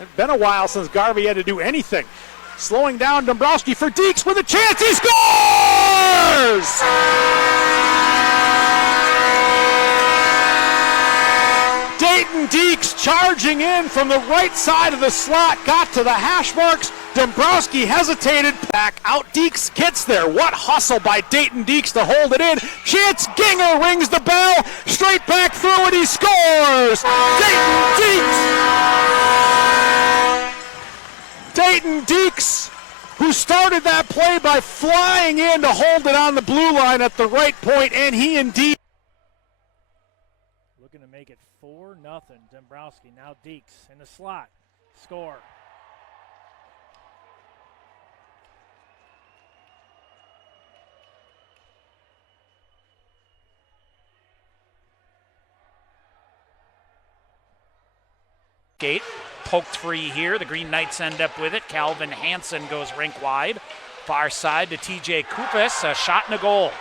It's been a while since Garvey had to do anything. Slowing down Dombrowski for Deics with a chance. He scores! Dayton Deics charging in from the right side of the slot, got to the hash marks. Dombrowski hesitated, back out. Deics gets there. What hustle by Dayton Deics to hold it in. Chance Ginger rings the bell, straight back through, and he scores! Dayton Deics, who started that play by flying in to hold it on the blue line at the right point, and he indeed. Looking to make it 4-0. Dombrowski, now Deics in the slot. Score. Gate poked free here. The Green Knights end up with it. Calvin Hansen goes rink wide. Far side to TJ Kupis. A shot and a goal.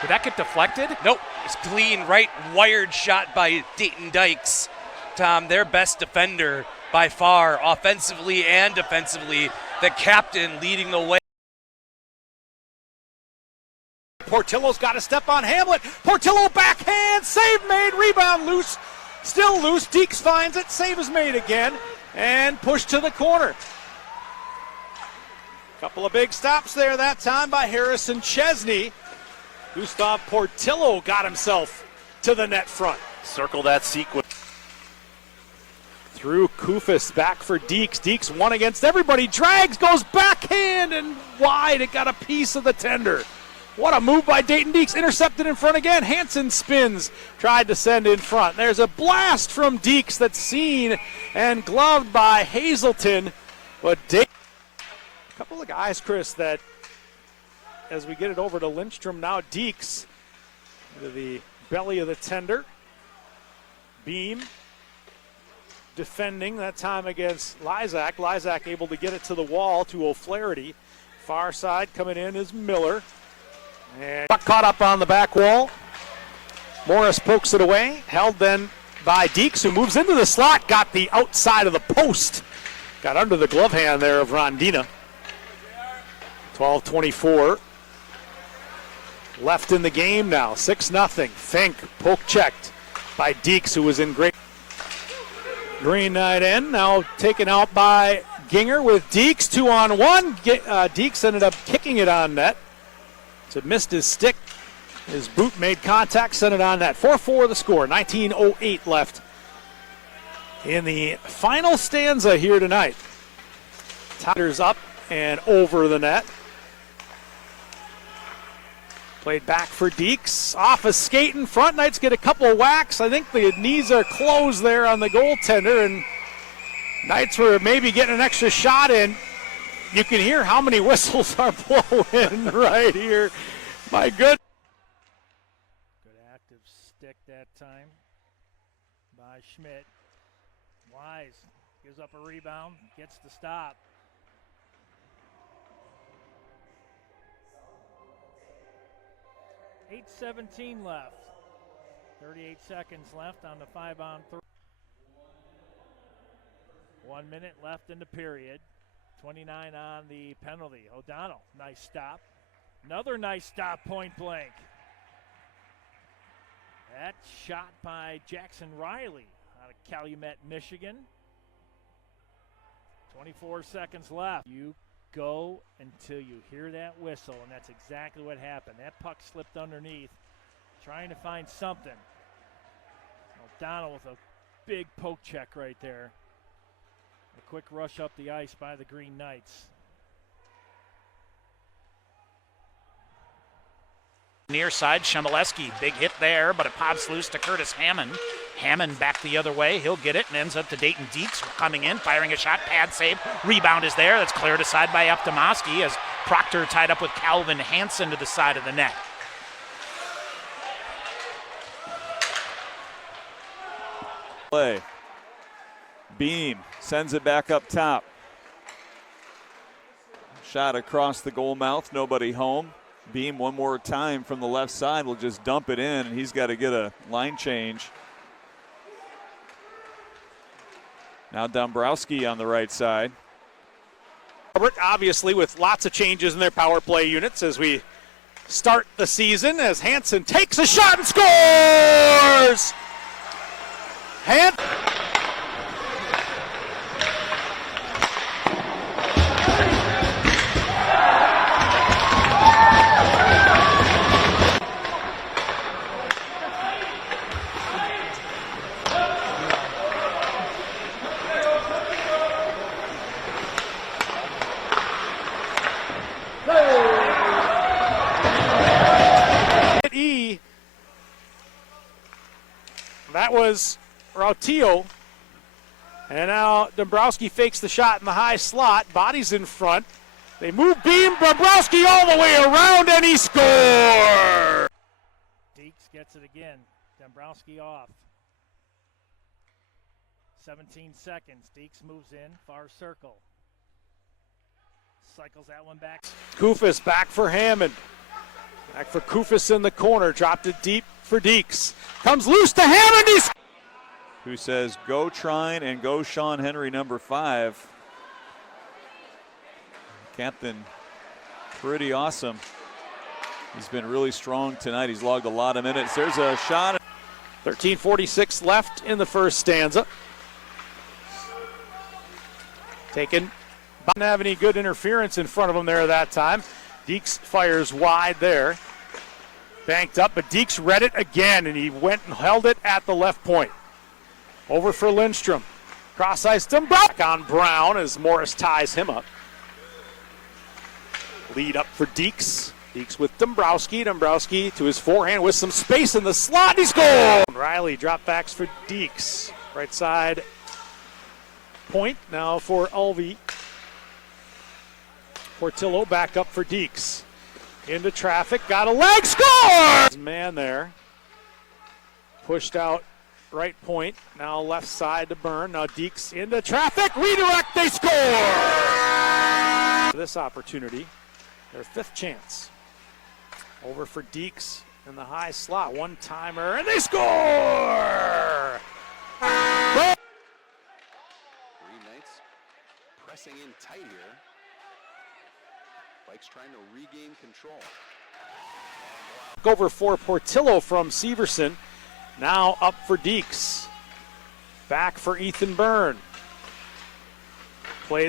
Did that get deflected? Nope. It's clean, right, wired shot by Dayton Deics. Tom, their best defender by far, offensively and defensively. The captain leading the way. Portillo's got to step on Hamlet. Portillo backhand, save made, rebound loose. Still loose, Deics finds it, save is made again, and pushed to the corner. Couple of big stops there that time by Harrison Chesney. Gustav Portillo got himself to the net front. Circle that sequence. Through Kufis, back for Deics. Deics one against everybody, drags, goes backhand and wide. It got a piece of the tender. What a move by Dayton Deics, intercepted in front again. Hansen spins, tried to send in front. There's a blast from Deics that's seen and gloved by Hazelton. But a couple of guys, Chris, that as we get it over to Lindstrom, now Deics into the belly of the tender. Beam defending that time against Lysak. Lysak able to get it to the wall to O'Flaherty. Far side coming in is Miller. And caught up on the back wall. Morris pokes it away. Held then by Deics, who moves into the slot. Got the outside of the post. Got under the glove hand there of Rondina. 12:24 left in the game now. 6-0. Fink poke checked by Deics, who was in great. Green Knight end. Now taken out by Ginger with Deics. 2-on-1. Deics ended up kicking it on net. So missed his stick. His boot made contact, sent it on net. 4-4 the score. 19:08 left in the final stanza here tonight. Tigers up and over the net. Played back for Deics. Off a skate in front. Knights get a couple of whacks. I think the knees are closed there on the goaltender, and Knights were maybe getting an extra shot in. You can hear how many whistles are blowing right here. My good. Good active stick that time by Schmidt. Wise gives up a rebound, gets the stop. .8:17 left. 38 seconds left on the 5-on-3. 1 minute left in the period. 29 on the penalty. O'Donnell, nice stop. Another nice stop, point blank. That shot by Jackson Riley out of Calumet, Michigan. 24 seconds left. You go until you hear that whistle, and that's exactly what happened. That puck slipped underneath, trying to find something. O'Donnell with a big poke check right there. A quick rush up the ice by the Green Knights. Near side, Shemileski, big hit there, but it pops loose to Curtis Hammond. Hammond back the other way, he'll get it, and ends up to Dayton Deics coming in, firing a shot, pad save, rebound is there, that's cleared aside by Eftemoski as Proctor tied up with Calvin Hansen to the side of the net. Play. Beam sends it back up top. Shot across the goal mouth, nobody home. Beam one more time from the left side will just dump it in, and he's got to get a line change. Now Dombrowski on the right side. Obviously with lots of changes in their power play units as we start the season, as Hansen takes a shot and scores! That was Rautillo. And now Dombrowski fakes the shot in the high slot. Body's in front. They move Beam. Dombrowski all the way around, and he scores! Deics gets it again. Dombrowski off. 17 seconds. Deics moves in. Far circle. Cycles that one back. Kufis back for Hammond. Back for Kufis in the corner. Dropped it deep for Deics. Comes loose to Hammond. He's Who says go Trine and go Sean Henry, number 5. Captain, pretty awesome. He's been really strong tonight. He's logged a lot of minutes. There's a shot. 13:46 left in the first stanza. Taken. Didn't have any good interference in front of him there that time. Deics fires wide there. Banked up, but Deics read it again, and he went and held it at the left point. Over for Lindstrom. Cross ice to back on Brown as Morris ties him up. Lead up for Deics. Deics with Dombrowski. Dombrowski to his forehand with some space in the slot. He scores! Riley drop backs for Deics. Right side point now for Ulvey. Portillo back up for Deics. Into traffic, got a leg, score! Man there. Pushed out right point. Now left side to Byrne. Now Deics into traffic, redirect, they score! This opportunity, their 5th chance. Over for Deics in the high slot. One-timer, and they score! Green Knights pressing in tight here. Deics trying to regain control. Over for Portillo from Severson. Now up for Deics. Back for Ethan Byrne. Played